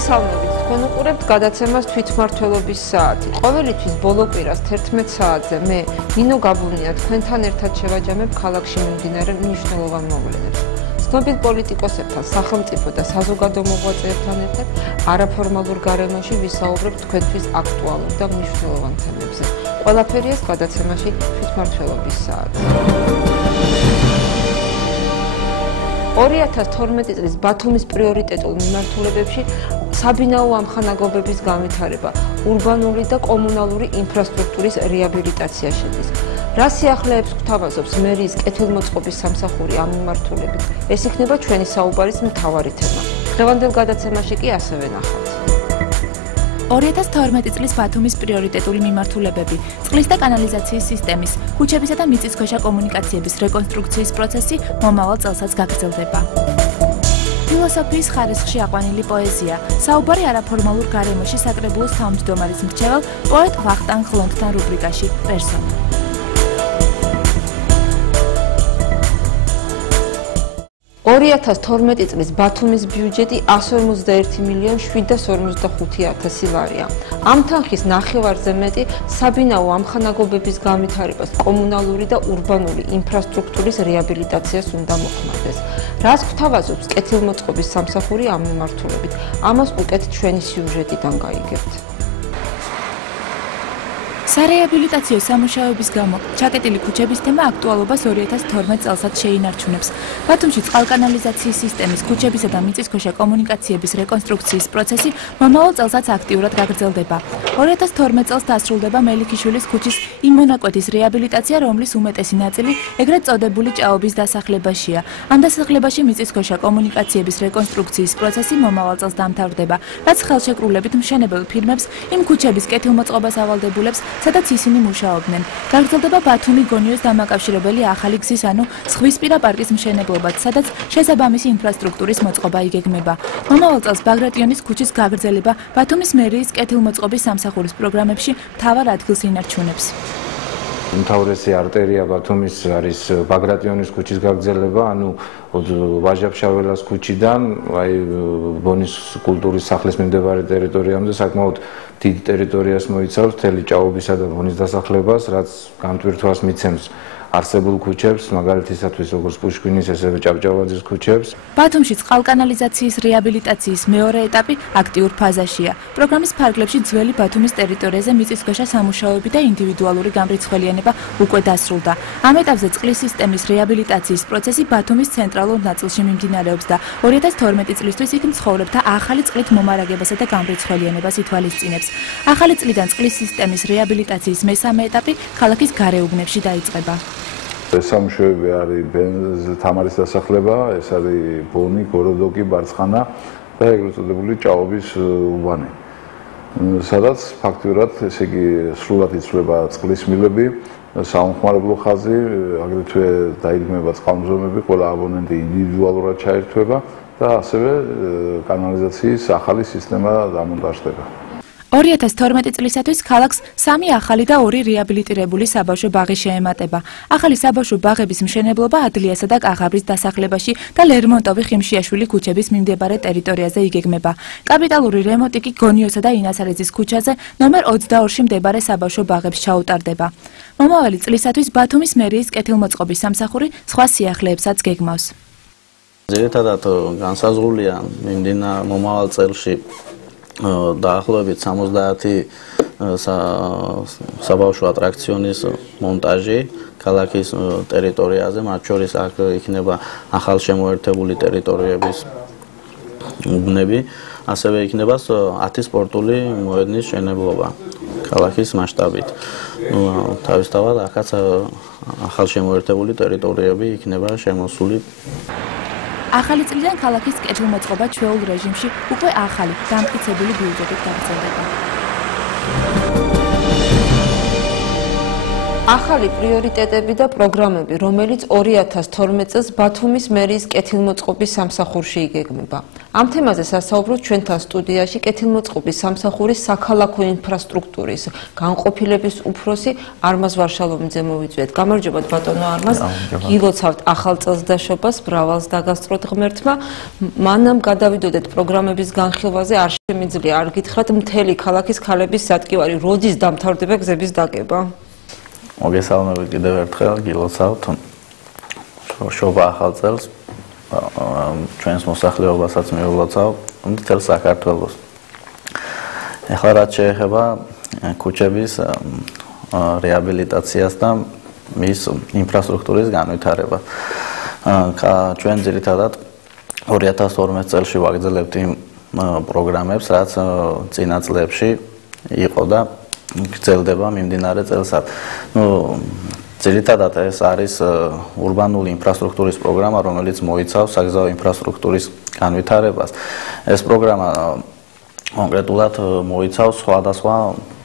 მოგესალმებით, თქვენ უყურებთ გადაცემას თვითმმართველობის საათი. ყოველთვის ბოლო კვირას 11 საათზე მე ნინო გაბუნია თქვენთან ერთად შევაჯამებ ქალაქში მიმდინარე მნიშვნელოვან მოვლენებს. ცნობილ პოლიტიკოსებთან, სახელმწიფო და საზოგადო მოღვაწეებთან ერთად არაფორმალურ გარემოში ვისაუბრებ თქვენთვის აქტუალურ და მნიშვნელოვან თემებზე. ყველაფერი ეს გადაცემაში თვითმმართველობის საათზე. 2012 წლის ბათუმის პრიორიტეტულ მიმართულებებში საბინაო ამხანაგობების განვითარება, ურბანული და კომუნალური ინფრასტრუქტურის რეაბილიტაცია შედის. რა სიახლეებს გვთავაზობს მერიის კეთილმოწყობის სამსახური ამ მიმართულებით? ეს იქნება ჩვენი საუბარის მთავარი თემა. დღევანდელ გადაცემაში კი ასევე ნახავთ. 2012 წლის ბათუმის პრიორიტეტული მიმართულებები, წყლის და კანალიზაციის სისტემის, ქუჩებისა და მიწისქვეშა კომუნიკაციების რეკონსტრუქციის პროცესი მომავალ წელსაც გაგრძელდება. ფილოსოფიის ხარისხში აყვანილი პოეზია, საუბარი არაფორმალურ გარემოში საკრებულოს თავმჯდომარის მრჩევალ პოეტ ვახტანგ ხლონდთან რუბრიკაში პერსონა. 2012 წლის ბათუმის ბიუჯეტი 151.745.000 ლარია. ამ თანხის ნახევარზე მეტი საბინაო ამხანაგობების განვითარებას, კომუნალური და ურბანული ინფრასტრუქტურის რეაბილიტაციას უნდა მოხმარდეს. რას გვთავაზობს კეთილმოწყობის სამსახური ამ მიმართულებით? ამას უკეთ ჩვენი სიუჟეტიდან გაიგებთ. სარეაბილიტაციო სამუშაოების გამო ჩაკეტილი ქუჩების თემა აქტუალობას 2012 წელსაც შეინარჩუნებს. ბათუმში წყალკანალიზაციის სისტემის, ქუჩებისა და მიწისქვეშა კომუნიკაციების რეკონსტრუქციის პროცესი მომავალ წელსაც აქტიურად გაგრძელდება. 2012 წელს დასრულდება მელიქიშვილის ქუჩის იმ მონაკვეთის რეაბილიტაცია, რომლის უმეტესი ნაწილი ეგრეთ წოდებული ჭაობის დასახლებაშია. ამ დასახლებაში მიწისქვეშა კომუნიკაციების რეკონსტრუქციის პროცესი მომავალ წელს დამთავრდება, რაც ხელშეკრულებით მშენებელ ფირმებს იმ ქუჩების კეთილმოწყობას ავალდებულებს, სადაც ისინი მუშაობდნენ. გაგრძელდება ბათუმი გონიოს დამაკავშირებელი ახალი გზის, ანუ ზღვისპირა პარკის მშენებლობაც, სადაც შესაბამისი ინფრასტრუქტურის მოწყობა იგეგმება. მომავალ წელს ბაგრატიონის ქუჩის გაგრძელება ბათუმის მერიის კეთილმოწყობის სამსახურის პროგრამებში მთავარ ადგილს ინარჩუნებს. უმთავრესი არტერია ბათუმის არის ბაგრატიონის ქუჩის გაგრძელება, ანუ ვაჟა-ფშაველას ქუჩიდან, ბონის კულტურის სახლის მიმდებარე ტერიტორიამდე საკმაოდ დიდ ტერიტორიას მოიცავს მთელი ჭაობისა და ბონის დასახლებას, რაც გამტვირთვას მიცემს არსებულ ქუჩებს, მაგალითისათვის როგორც პუშკინის, ესევე ჭავჭავაძის ქუჩებს. ბათუმში წყალკანალიზაციის რეაბილიტაციის მეორე ეტაპი აქტიურ ფაზაშია. პროგრამის ფარგლებში ძველი ბათუმის ტერიტორიაზე მიწისქვეშა სამუშაოები და ინდივიდუალური გამრიცხველიანება უკვე დასრულდა. ამ ეტაპზე წყლის სისტემის რეაბილიტაციის პროცესი ბათუმის ცენტრალურ ნაწილში მიმდინარეობს და 2012 წლისთვის იქ მცხოვრებთა ახალი წყლით მომარაგებასა და გამრიცხველიანებას ითვალისწინებს. ახალი წყლიდან წყლის სისტემის რეაბილიტაციის მესამე ეტაპი ქალაქის გარეუბნებში დაიწყება. სამუშაოები არის თამარის დასახლება, ეს არის ბონი, გოროდოკი, ბარცხანა და ეგრეთ წოდებული ჭაობის უბანი. სადაც ფაქტურად, ესე იგი, სრულად იცვლება წყლის მილები, საუნხმარებლო ხაზი, აგრეთვე დაიდგმება წყალმზომები, ყველა აბონენტი ინდივიდუალურად ჩაერთვება და ასევე კანალიზაციის ახალი სისტემა დამონტაჟდება. 2012 წლისათვის ქალაქს 3 ახალი და 2 რეაბილიტირებული საბავშვო ბაღი შეემატება. ახალი საბავშვო ბაღების მშენებლობა ადლიასა და კაღაბრის დასახლებაში და ლერმონტოვი ხიმშიაშვილი ქუჩების მიმდებარე ტერიტორიაზე იგეგმება. კაპიტალური რემონტი კი გონიოსა და ინასარეძის ქუჩაზე ნომერ 22-ში მდებარე საბავშვო ბაღებს ჩაუტარდება. მომავალი წლისათვის ბათუმის მერიის კეთილმოწყობის სამსახური სხვა სიახლეებსაც გეგმავს. ძირითადად განსაზღვრულია მიმდინარე მომავალ წელში დაახლოებით 70 საბავშვო ატრაქციონის მონტაჟი ქალაქის ტერიტორიაზე, მათ შორის აქ იქნება ახალშემოერთებული ტერიტორიების უბნები, ასევე იქნება 10 სპორტული მოედნის მშენებლობა ქალაქის მასშტაბით. თავისთავად აქაც ახალშემოერთებული ტერიტორიები იქნება შემოსული. ახალი წლიდან ქალაქის კეთილმოწყობა ჩვეულ რეჟიმში უკვე ახალი დამტკიცებული ბიუჯეტით გაგრძელდება. ახალი პრიორიტეტები და პროგრამები, რომელიც 2012 წელს ბათუმის მერიის კეთილმოწყობის სამსახურში იგეგმება. Ამ თემაზე სასაუბრობთ ჩვენთან სტუდიაში კეთილმოწყობის სამსახურის საქალაქო ინფრასტრუქტურის განყოფილების უფროსი არმაზ ვარშალოვიძე მოვიწვიეთ. გამარჯობათ ბატონო არმაზ. გილოცავთ ახალ წელს დაშობას, ბრავალს დაგასწროთ ღმერთმა. მანამ გადავიდოდეთ პროგრამების განხილვაზე, არ შემიძლია არ გითხრათ მთელი ქალაქის ქალების სადგივარი როდის დამთავრდება გზების დაგება? მოგესალმებით კიდევ ერთხელ, გილოცავთ შობა ახალ წელს, ჩვენს მოსახლეობასაც მივილოცავ, მთელ საქართველოს. ახლა რაც შეეხება ქუჩების რეაბილიტაციას და მის ინფრასტრუქტურის განვითარებას. ჩვენ ძირითადად 2012 წელს ვაგრძელებთ იმ პროგრამებს, რაც წინა წლებში იყო და გრძელდება მიმდინარე წელსაც. ძირითადად ეს არის ურბანული ინფრასტრუქტურის პროგრამა, რომელიც მოიცავს საგზაო ინფრასტრუქტურის განვითარებას. ეს პროგრამა კონკრეტულად მოიცავს სხვადასხვა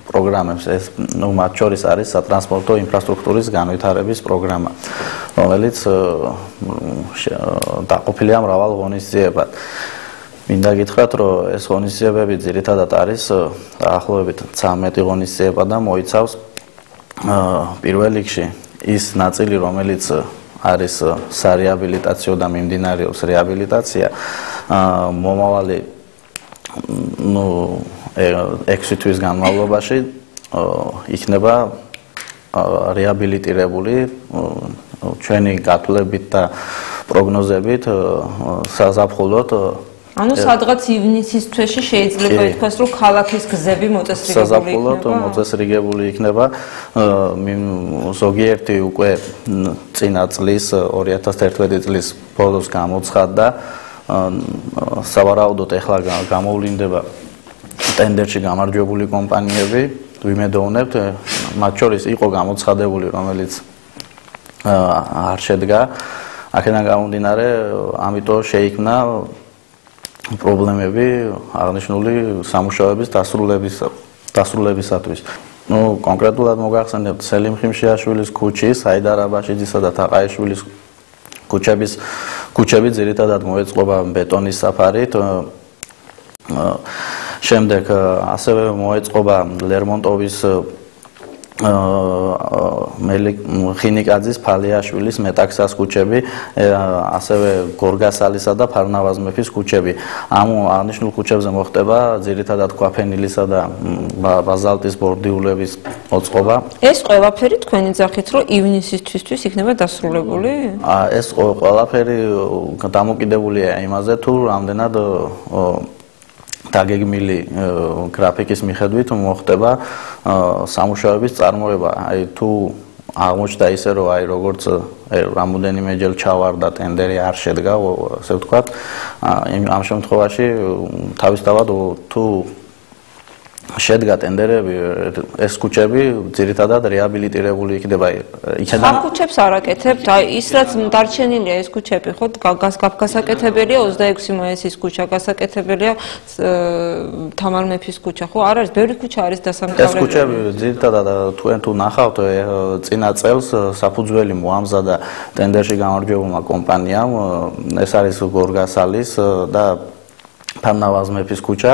პროგრამებს. ეს მათ შორის არის სატრანსპორტო ინფრასტრუქტურის განვითარების პროგრამა, რომელიც დაყოფილია მრავალ ღონისძიებად. მინდა გითხრათ, რომ ეს ღონისძიებები ძირითადად არის დაახლოებით 13 ღონისძიება და მოიცავს პირველ რიგში ის ნაწილი, რომელიც არის სარეაბილიტაციო და მიმდინარეობს რეაბილიტაცია, მომავალი 6 თვის განმავლობაში იქნება რეაბილიტირებული ჩვენი გათვლებით და პროგნოზებით საზაფხულოდ. ანუ სადღაც ივნისის თვეში შეიძლება ითქვას, რომ ქალაქის გზები მოწესრიგებული იქნება. საზაფხულოდ მოწესრიგებული იქნება. ზოგიერთი უკვე წინა წლის 2011 წლის ბოლოს გამოცხადდა. სავარაუდოდ ახლა გამოვლინდება ტენდერში გამარჯვებული კომპანიები. ვიმედოვნებთ, მათ შორის იყო გამოცხადებული, რომელიც არ შედგა. აქედან გამომდინარე, ამიტომ შეიქმნა პრობლემები აღნიშნული სამუშაოების დასრულებისათვის. კონკრეტულად მოგახსენებთ სელიმ ხიმშიაშვილის ქუჩის, ჰაიდარ აბაშიძისა და თაყაიშვილის ქუჩები ძირითადად მოეწყობა ბეტონის საფარით. შემდეგ ასევე მოეწყობა ლერმონტოვის ხინიკაძის, ფალიაშვილის, მეტაქსას ქუჩები, ასევე გორგასალისა და ფარნავაზ მეფის ქუჩები. ამ აღნიშნულ ქუჩებზე მოხდება ძირითადად ქვაფენილისა და ბაზალტის ბორდიულების მოწყობა. ეს ყველაფერი თქვენი ძახით, რომ ივნისის თვისთვის იქნება დასრულებული? ეს ყველაფერი დამოკიდებულია იმაზე, თუ რამდენად დაგეგმილი გრაფიკის მიხედვით მოხდება სამუშაოების წარმოება. აი თუ აღმოჩნდა ისე, რომ აი როგორც რამოდენიმეჯერ ჩავარდა ტენდერი არ შედგა, ასე ვთქვათ, ამ შემთხვევაში თავისთავად თუ შედგა ტენდერები, ეს ქუჩები ძირითადად რეაბილიტირებული იქნება. იქიდან ქუჩებს არ აკეთებთ, აი ის რაც დარჩენილია ეს ქუჩები, ხო, გასაკეთებელია 26 მაისის ქუჩა, გასაკეთებელია თამარ მეფის ქუჩა, ხო, არ არის, ბევრი ქუჩა არის დასამთავრებელი. ეს ქუჩები ძირითადად თქვენ თუ ნახავთ, წინა წელს საფუძველი მოამზადა ტენდერში გამარჯვებულმა კომპანიამ, ეს არის გორგასალის და ფარნავაზ მეფის ქუჩა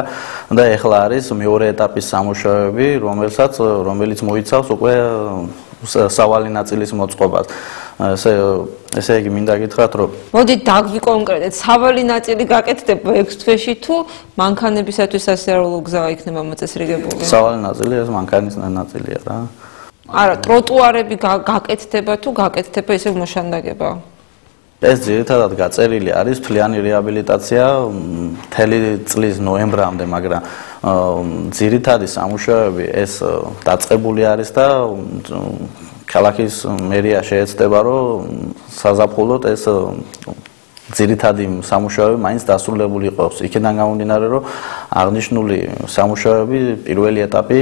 და ეხლა არის მეორე ეტაპის სამუშაოები, რომელიც მოიცავს უკვე სავალი ნაწილის მოწყობას. ესე იგი მინდა გითხრათ, რომ მოდით დაგვიკონკრეტეთ, სავალი ნაწილი გაკეთდება 6 თვეში თუ მანქანებისათვის სასიარულო გზა იქნება მოწესრიგებული? სავალი ნაწილი ეს მანქანის ნაწილია რა. არა, ტროტუარები გაკეთდება თუ გაკეთდება ისევ მოშანდაგება? ეს ძირითადად გაწერილი არის მთლიანი რეაბილიტაცია მთელი წლის ნოემბრამდე, მაგრამ ძირითადი სამუშაოები ეს დაწყებული არის და ქალაქის მერია შეეცდება, რომ საზაფხულოდ ეს ძირითადი სამუშაოები მაინც დასრულებული იყოს. იქიდან გამომდინარე, რომ აღნიშნული სამუშაოები პირველი ეტაპი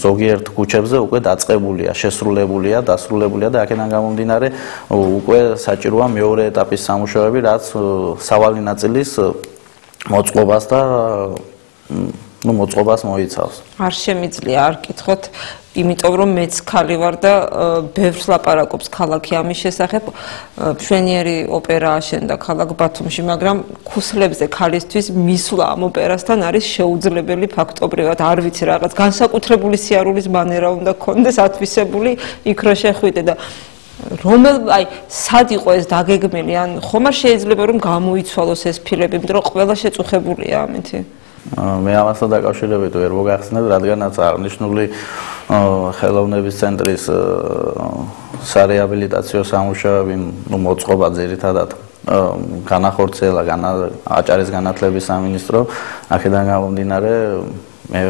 ზოგიერთ ქუჩებზე უკვე დაწყებულია, შესრულებულია, დასრულებულია და აქედან გამომდინარე უკვე საჭიროა მეორე ეტაპის სამუშაოები, რაც სავალი ნაწილის მოწყობას და მოწყობას მოიცავს. არ შემიძლია არ კითხოთ იმიტომ რომ მეც ხალი ვარ და ბევრს ლაპარაკობს ქალაქი ამის შესახებ. მშვენიერი ოპერა აშენდა ქალაქ ბათუმში, მაგრამ ქუსლებზე ხალისთვის მისვლა ამ ოპერასთან არის შეუძლებელი ფაქტობრივად. არ ვიცი, რაღაც განსაკუთრებული სიარულის მანერა უნდა გქონდეს ათვისებული იქ რო შეხვიდე და სად იყო ეს დაგეგმილი, ან ხომ არ შეიძლება რომ გამოიცვალოს ეს ფილები, იმიტომ რომ ყველა შეწუხებულია ამითი. მე ამასთან დაკავშირებით ვერ მოგახსენებ, რადგანაც აღნიშნული ხელოვნების ცენტრის სარეაბილიტაციო სამუშაოები მოწყობა ძირითადად განახორციელა აჭარის განათლების სამინისტრო, აქედან გამომდინარე მე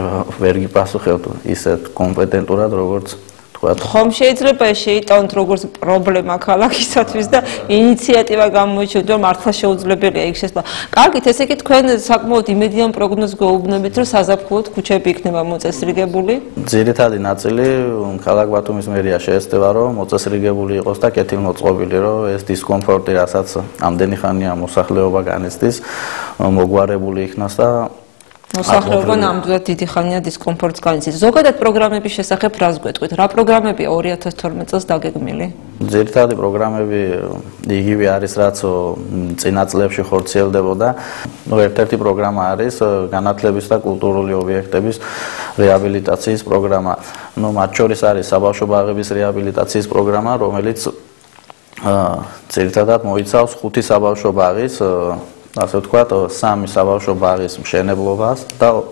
ვერ გიპასუხებთ ისეთ კომპეტენტურად, როგორც ხომ შეიძლება შეიტანოთ როგორც პრობლემა ქალაქისათვის და ინიციატივა გამოიჩინოთ, რომ მართლა შეუძლებელია იქ შესვლა. კარგით, ესე იგი თქვენ საკმაოდ იმედიან პროგნოზს გეუბნებით, რომ საზაფხულოდ ქუჩები იქნება მოწესრიგებული? ძირითადი ნაწილი ქალაქ ბათუმის მერია შეეცდება, რომ მოწესრიგებული იყოს და კეთილმოწყობილი, რომ ეს დისკომფორტი, რასაც ამდენი ხანია მოსახლეობა განიცდის, მოგვარებული იქნას და მოსახლეობა ნამდვილად დიდი ხანია დისკომფორტს განიცდის. ზოგადად პროგრამების შესახებ რას გვეტყვით? რა პროგრამებია 2012 წელს დაგეგმილი? ძირითადი პროგრამები იგივე არის, რაც წინა წლებში ხორციელდებოდა. ერთ-ერთი პროგრამა არის განათლების და კულტურული ობიექტების რეაბილიტაციის პროგრამა. მათ შორის არის საბავშვო ბაღების რეაბილიტაციის პროგრამა, რომელიც ძირითადად მოიცავს 5 საბავშვო ბაღის ასე ვთქვათ, 3 საბავშვო ბაღის მშენებლობას და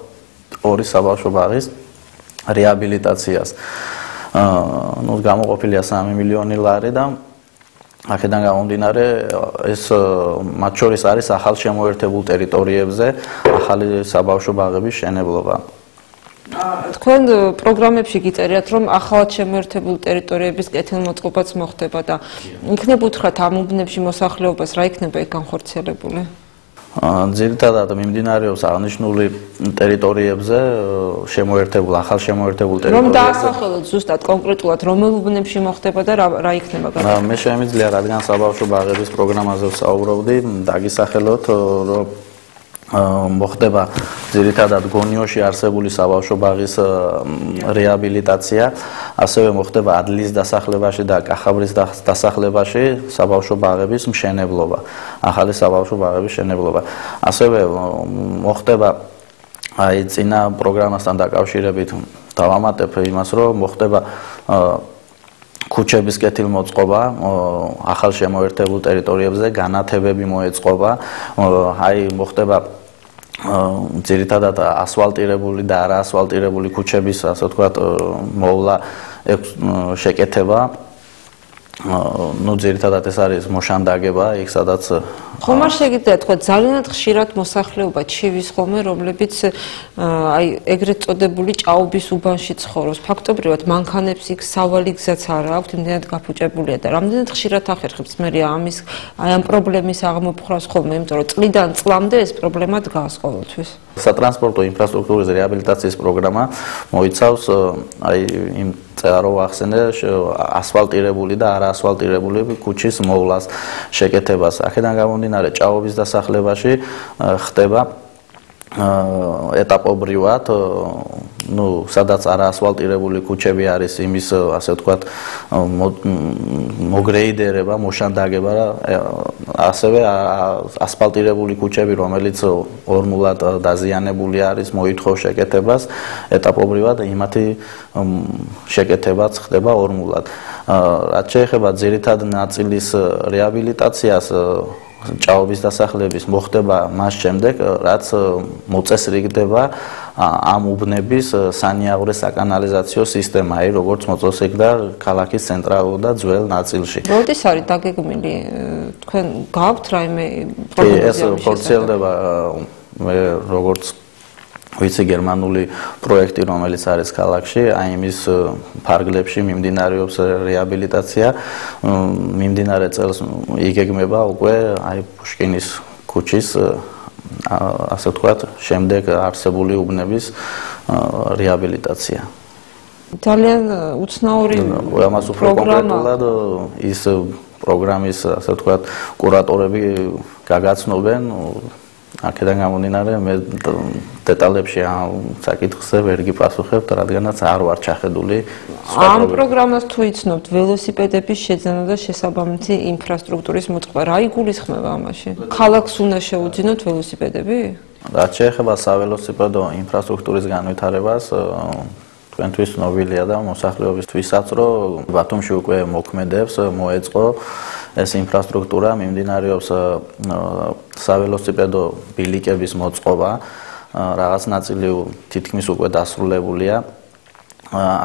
2 საბავშვო ბაღის რეაბილიტაციას. გამოყოფილია 3 მილიონი ლარი და აქედან გამომდინარე ეს მათ შორის არის ახალ შემოერთებულ ტერიტორიებზე ახალი საბავშვო ბაღების მშენებლობა. თქვენ პროგრამებში გიწერიათ, რომ ახალად შემოერთებულ ტერიტორიების კეთილმოწყობაც მოხდება და იქნებ უთხრათ ამ უბნებში მოსახლეობას რა იქნება იქ განხორციელებული? ძირითადად მიმდინარეობს აღნიშნული ტერიტორიებზე ახალ შემოერთებულ ტერიტორიებზე. რომ დაასახელოთ ზუსტად კონკრეტულად რომელ უბნებში მოხდება და რა იქნება განხორციელებული? მე შემიძლია, რადგან საბავშვო ბაღების პროგრამაზე ვსაუბრობდი, დაგისახელოთ, რომ მოხდება ძირითადად გონიოში არსებული საბავშვო ბაღის რეაბილიტაცია, ასევე მოხდება ადლის დასახლებაში და კახაბრის დასახლებაში საბავშვო ბაღების მშენებლობა, ახალი საბავშვო ბაღების მშენებლობა. ასევე მოხდება წინა პროგრამასთან დაკავშირებით დავამატებ იმას, რომ მოხდება ქუჩების კეთილმოწყობა ახალ შემოერთებულ ტერიტორიებზე, განათებები მოეწყობა, მოხდება ძირითადად ასფალტირებული და არაასფალტირებული ქუჩების, ასე ვთქვათ, მოვლა შეკეთება. ძირითადად ეს არის მოშანდაგება, იქ სადაც ხომ არ შეგიძლია თქვა ძალიან ხშირად მოსახლეობა ჩივის ხოლმე, რომლებიც ეგრეთ წოდებული ჭაობის უბანში ცხოვრობს. ფაქტობრივად მანქანებს იქ სავალი გზაც არ აქვთ, იმდენად გაფუჭებულია და რამდენად ხშირად ახერხებს მე ამ პრობლემის აღმოფხვრას ხოლმე, იმიტომ რომ წლიდან წლამდე ეს პრობლემა დგას ყოველთვის. სატრანსპორტო ინფრასტრუქტურის რეაბილიტაციის პროგრამა მოიცავს იმ წერა ახსენე ასფალტირებული და არაასფალტირებული ქუჩის მოვლას, შეკეთებას. აქედან გამომდინარე ჭაობის დასახლებაში ხდება ეტაპობრივად, სადაც არაასფალტირებული ქუჩები არის, იმის ასე ვთქვათ, მოგრეიდერება, მოშანდაგება, ასევე ასფალტირებული ქუჩები, რომელიც ორმულად დაზიანებული არის, მოითხოვს შეკეთებას, ეტაპობრივად იმათი შეკეთებაც ხდება ორმულად. რაც შეეხება ძირითად ნაწილის რეაბილიტაციას, ჭაობის დასახლების მოხდება მას შემდეგ, რაც მოწესრიგდება ამ უბნების სანიაღვრე საკანალიზაციო სისტემა, როგორც მოწესრიგდა ქალაქის ცენტრალურ და ძველ ნაწილში. როდის არის დაგეგმილი? თქვენ გაქვთ რაიმე პროგნოზი? ეს ხორციელდება როგორც ვიცი გერმანული პროექტი, რომელიც არის ქალაქში, იმის ფარგლებში მიმდინარეობს რეაბილიტაცია. მიმდინარე წელს იგეგმება უკვე პუშკინის ქუჩის, ასე ვთქვათ, შემდეგ არსებული უბნების რეაბილიტაცია. ძალიან უცნაური ამას უფრო კონკრეტულად ის პროგრამის, ასე ვთქვათ, კურატორები გაგაცნობენ აქედან გამომდინარე მე დეტალებში საკითხზე ვერ გიპასუხებთ, რადგანაც არ ვარ ჩახედული. ამ პროგრამას თუ იცნობთ ველოსიპედების შეძენა და შესაბამისი ინფრასტრუქტურის მოწყობა, რა იგულისხმება ამაში? ქალაქს უნდა შეუძინოთ ველოსიპედები? რაც შეეხება საველოსიპედო ინფრასტრუქტურის განვითარებას, თქვენთვის ცნობილია და მოსახლეობისთვისაც, რომ ბათუმში უკვე მოქმედებს, მოეწყო ეს ინფრასტრუქტურა, მიმდინარეობს საველოსიპედო ბილიკების მოწყობა, რაღაც ნაწილი თითქმის უკვე დასრულებულია.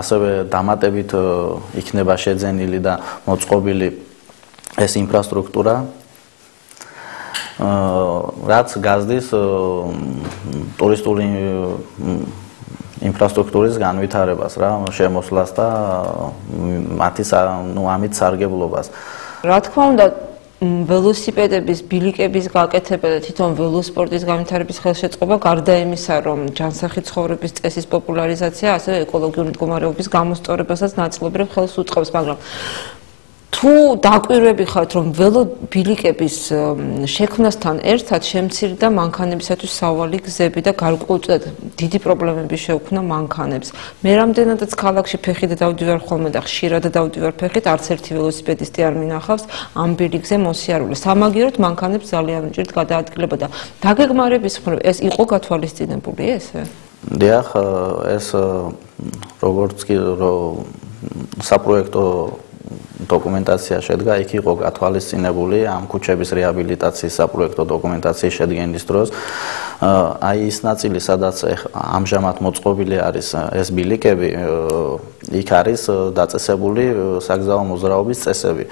ასევე დამატებით იქნება შეძენილი და მოწყობილი ეს ინფრასტრუქტურა, რაც გაზდის ტურისტული ინფრასტრუქტურის განვითარებას, რა, შემოსვლას და ამით სარგებლობას. რა თქმა უნდა, ველოსიპედების ბილიკების გაკეთება და თვითონ ველოსპორტის განვითარების ხელშეწყობა გარდა იმისა, რომ ჯანსაღი ცხოვრების წესის პოპულარიზაცია, ასევე ეკოლოგიური მდგომარეობის გამოსწორებასაც ნაწილობრივ ხელს უწყობს, მაგრამ თუ დაკვირვები ხართ, რომ ველობილიკების შექმნასთან ერთად შემცირდა მანქანებისათვის სავალი გზები და გარკვეულწილად დიდი პრობლემები შეუქმნა მანქანებს. მე რამდენადაც ქალაქში ფეხით დავდივარ ხოლმე და ხშირად დავდივარ ფეხით, არც ერთი ველოსიპედისტი არ მინახავს ამ ბილიკზე მოსიარულეს. სამაგიეროდ მანქანებს ძალიან უჭირთ გადაადგილება და დაგეგმარების მხრივ ეს იყო გათვალისწინებული ესე? დიახ, ეს როგორც კი საპროექტო დოკუმენტაცია შედგა, იქ იყო გათვალისწინებული ამ ქუჩების რეაბილიტაციის საპროექტო დოკუმენტაციის შედგენის დროს. აი ის ნაწილი, სადაც ამჟამად მოწყობილი არის ეს ბილიკები, იქ არის დაწესებული საგზაო მოძრაობის წესები.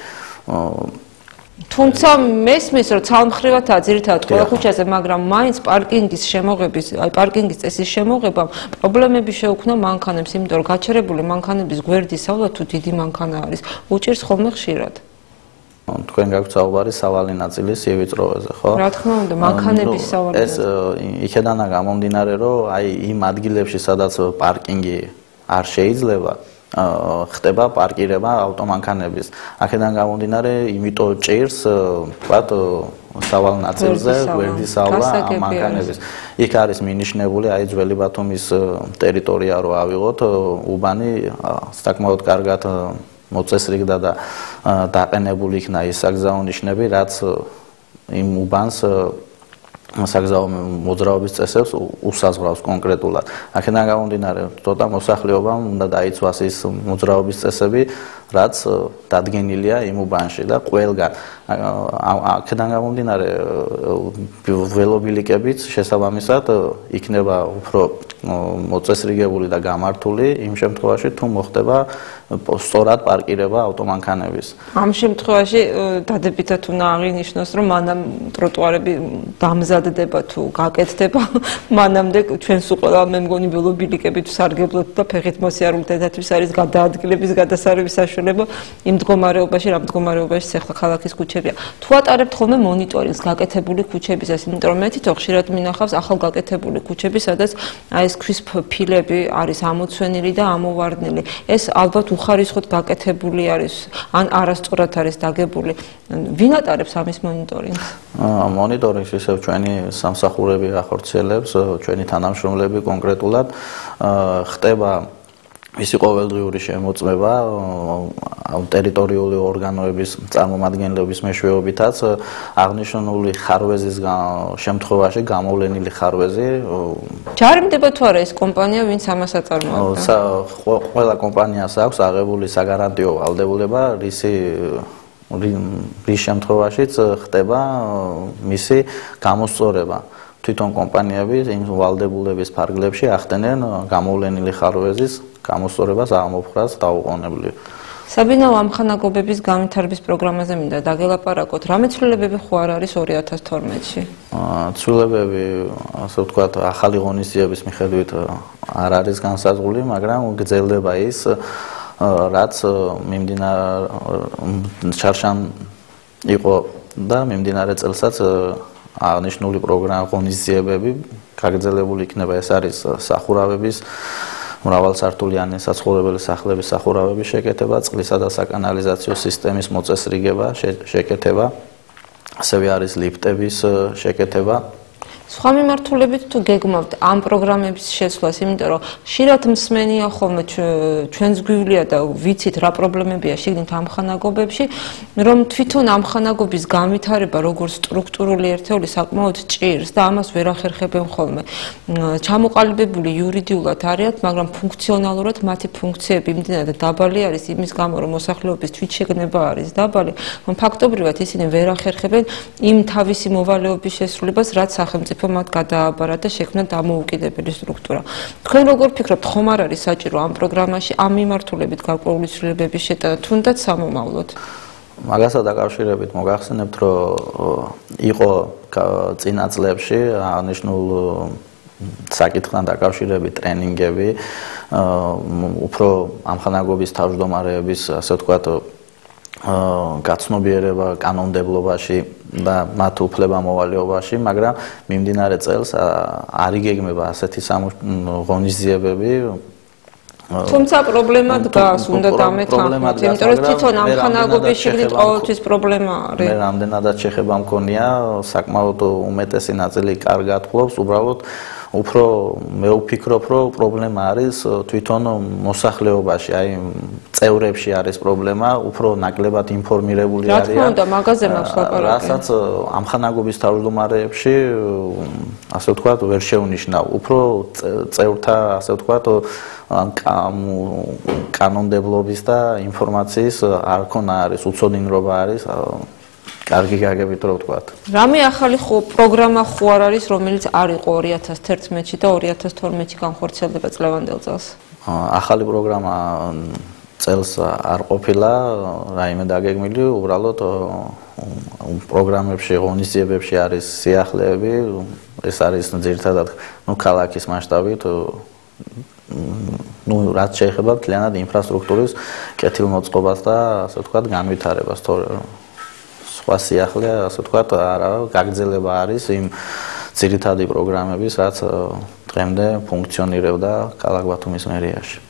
თუმცა მესმის, რომ ცალმხრივადაა ძირითადად ყველა ქუჩაზე, მაგრამ მაინც პარკინგის შემოღების, აი პარკინგის წესის შემოღებამ პრობლემები შეუქმნა მანქანებს, იმიტომ რომ გაჩერებული მანქანების გვერდის სავლად თუ დიდი მანქანა არის, უჭირს ხოლმე ხშირად. თქვენ გაქვთ საუბარი სავალი ნაწილის სივიწროვეზე, ხო? რა თქმა უნდა, მანქანების სავალი. ეს იქედანა გამომდინარე, რომ აი იმ ადგილებში, სადაც პარკინგი არ შეიძლება, ხდება პარკირება ავტომანქანების. აქედან გამომდინარე, იმიტომ ჭირს, ვთქვათ, სავალ ნაწილზე გვერდის ავლა მანქანების. იქ არის მინიშნებული, აი ძველი ბათუმის ტერიტორია რო ავიღოთ, უბანი საკმაოდ კარგად მოწესრიგდა და დაყენებული იქნა ის საგზაო ნიშნები, რაც იმ უბანს საგზაო მოძრაობის წესებს უსაზღვრავს კონკრეტულად. აქედან გამომდინარე, ცოტა მოსახლეობამ უნდა დაიცვას ის მოძრაობის წესები, რაც დადგენილია იმ უბანში და ყველგან. აქედან გამომდინარე, ველობილიკებიც შესაბამისად იქნება უფრო მოწესრიგებული და გამართული იმ შემთხვევაში, თუ მოხდება სწორად პარკირება ავტომანქანების. ამ შემთხვევაში დადებითად უნდა აღინიშნოს, რომ მანამ ტროტუარები დამზადდება თუ გაკეთდება, მანამდე ჩვენს ყველა მე მგონი ველობილიკებით სარგებლობთ და ფეხით მოსიარულეთ ერთადაც არის გადაადგილების, გადასარევის საშუალება იმ მდგომარეობაში, რა მდგომარეობაში ახლა ქალაქის ქუჩებია. თუ ატარებთ ხოლმე მონიტორინგს გაკეთებული ქუჩებისას, იმიტომ რომ მე თვითონ ხშირად მინახავს ახალ გაკეთებული ქუჩები, სადაც აი ეს ქვის ფილები არის ამოცვენილი და ამოვარდნილი. ეს ალბათ უხარისხოდ გაკეთებული არის, ან არასწორად არის დაგებული. ვინ ატარებს ამის მონიტორინგს? მონიტორინგს ისევ ჩვენი სამსახურები ახორციელებს, ჩვენი თანამშრომლები კონკრეტულად ხდება ისი ყოველდღიური შემოწმება ტერიტორიული ორგანოების წარმომადგენლების მეშვეობითაც აღნიშნული ხარვეზის შემთხვევაში გამოვლენილი ხარვეზი ჯარიმდება თუ არა ეს კომპანია, ვინც ამას აწარმოებს? ყველა კომპანიას აქვს აღებული საგარანტიო ვალდებულება, რის შემთხვევაშიც ხდება მისი გამოსწორება. თვითონ კომპანიები იმ ვალდებულების ფარგლებში ახდენენ გამოვლენილი ხარვეზის გამოსწორებას ამოფხრას დაუყოვნებლივ. საბინაო ამხანაგობების განვითარების პროგრამაზე მინდა დაგელაპარაკოთ. რა მეცვლილებები ხო არ არის 2012-ში? ცვლილებები, ასე ვთქვათ, ახალი ღონისძიების მიხედვით არ არის განსაზღვრული, მაგრამ გრძელდება ის, რაც ჩარშან იყო და მიმდინარე წელსაც აღნიშნული პროგრამა ღონისძიებები გაგრძელებული იქნება. ეს არის სახურავების მრავალსართულიანი საცხოვრებელი სახლების სახურავების შეკეთება, წყლისა და საკანალიზაციო სისტემის მოწესრიგება, შეკეთება, ასევე არის ლიფტების შეკეთება. სხვა მიმართულებით თუ გეგმავთ ამ პროგრამების შესვლას, იმიტომ რომ ხშირად მსმენია ხოლმე ჩვენს გვივლია და ვიცით რა პრობლემებია შიგნით ამ ხანაგობებში, რომ თვითონ ამ ხანაგობის განვითარება როგორც სტრუქტურული ერთეული საკმაოდ ჭირს და ამას ვერ ახერხებენ ხოლმე. ჩამოყალიბებული იურიდიულად არიან, მაგრამ ფუნქციონალურად მათი ფუნქციები იმდენად დაბალი არის იმის გამო, რომ მოსახლეობის თვითშეგნება არის დაბალი, რომ ფაქტობრივად ისინი ვერ ახერხებენ იმ თავისი მოვალეობის შესრულებას, რაც სახელმწიფო მათ გადააბარა და შექმნა დამოუკიდებელი სტრუქტურა. თქვენ როგორ ფიქრობთ, ხომ არ არის საჭირო ამ პროგრამაში ამ მიმართულებით გარკვეული ცვლილებების შეტანა, თუნდაც სამომავლოდ? მაგასთან დაკავშირებით მოგახსენებთ, რომ იყო წინა წლებში აღნიშნულ საკითხთან დაკავშირებით ტრენინგები, უფრო ამხანაგობის თავმჯდომარეების, ასე ვთქვათ, გაცნობიერება კანონმდებლობაში და მათ უფლებამოვალეობაში, მაგრამ მიმდინარე წელს არ იგეგმება ასეთი ღონისძიებები. თუმცა პრობლემა დგას, უნდა დამეთანხმოთ, იმიტომ რომ თვითონ ამ ხანაგობის შიგნით ყოველთვის პრობლემა არის. მე რამდენადაც შეხება მქონია, საკმაოდ უმეტესი ნაწილი კარგად ფლობს, უბრალოდ უფრო მე ვფიქრობ, რომ პრობლემა არის თვითონ მოსახლეობაში, აი წევრებში არის პრობლემა, უფრო ნაკლებად ინფორმირებული არიან. რა თქმა უნდა, მაგაზე მაქვს ლაპარაკი. რასაც ამხანაგობის თავმჯდომარეებში, ასე ვთქვათ, ვერ შეუნიშნავ. უფრო წევრთა, ასე ვთქვათ, კანონმდებლობის და ინფორმაციის არქონა არის, უცოდინრობა არის. კარგი გაგებით რო ვთქვათ. რამე ახალი პროგრამა ხო არ არის, რომელიც არ იყო 2011-ში და 2012-ში განხორციელდება წლევანდელ წელს? ახალი პროგრამა წელს არ ყოფილა, რაიმე დაგეგმილი, უბრალოდ პროგრამებში, ღონისძიებებში არის სიახლეები, ეს არის ძირითადად ქალაქის მასშტაბით, რაც შეეხება მთლიანად ინფრასტრუქტურის კეთილმოწყობას და ასე ვთქვათ, განვითარებას, სხვა სიახლე, ასე ვთქვათ, არა, გაგრძელება არის იმ ძირითადი პროგრამების, რაც დღემდე ფუნქციონირებდა ქალაქ ბათუმის მერიაში.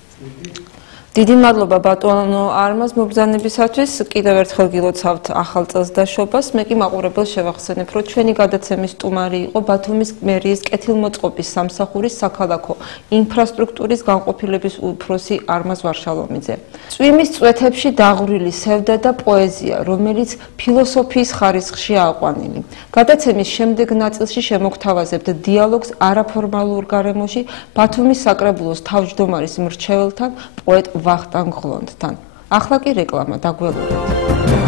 დიდი მადლობა ბატონო არმაზ მობრძანებისათვის. კიდევ ერთხელ გილოცავთ ახალ წელს დაშვებას. მე კი მაყურებელს შევახსენებ, რომ ჩვენი გადაცემის სტუმარი იყო ბათუმის მერიის კეთილმოწყობის სამსახურის საქალაქო ინფრასტრუქტურის განყოფილების უფროსი არმაზ ვარშალომიძე. წვიმის წვეთებში დაღვრილი სევდა და პოეზია, რომელიც ფილოსოფიის ხარისხში აყვანილი. გადაცემის შემდეგ ნაწილში შემოგთავაზებთ დიალოგს არაფორმალურ გარემოში ბათუმის საკრებულოს თავმჯდომარის მრჩეველთან, პოეტ ვახტანგ ღლონდთან. ახლა კი რეკლამა, დაგველურეთ.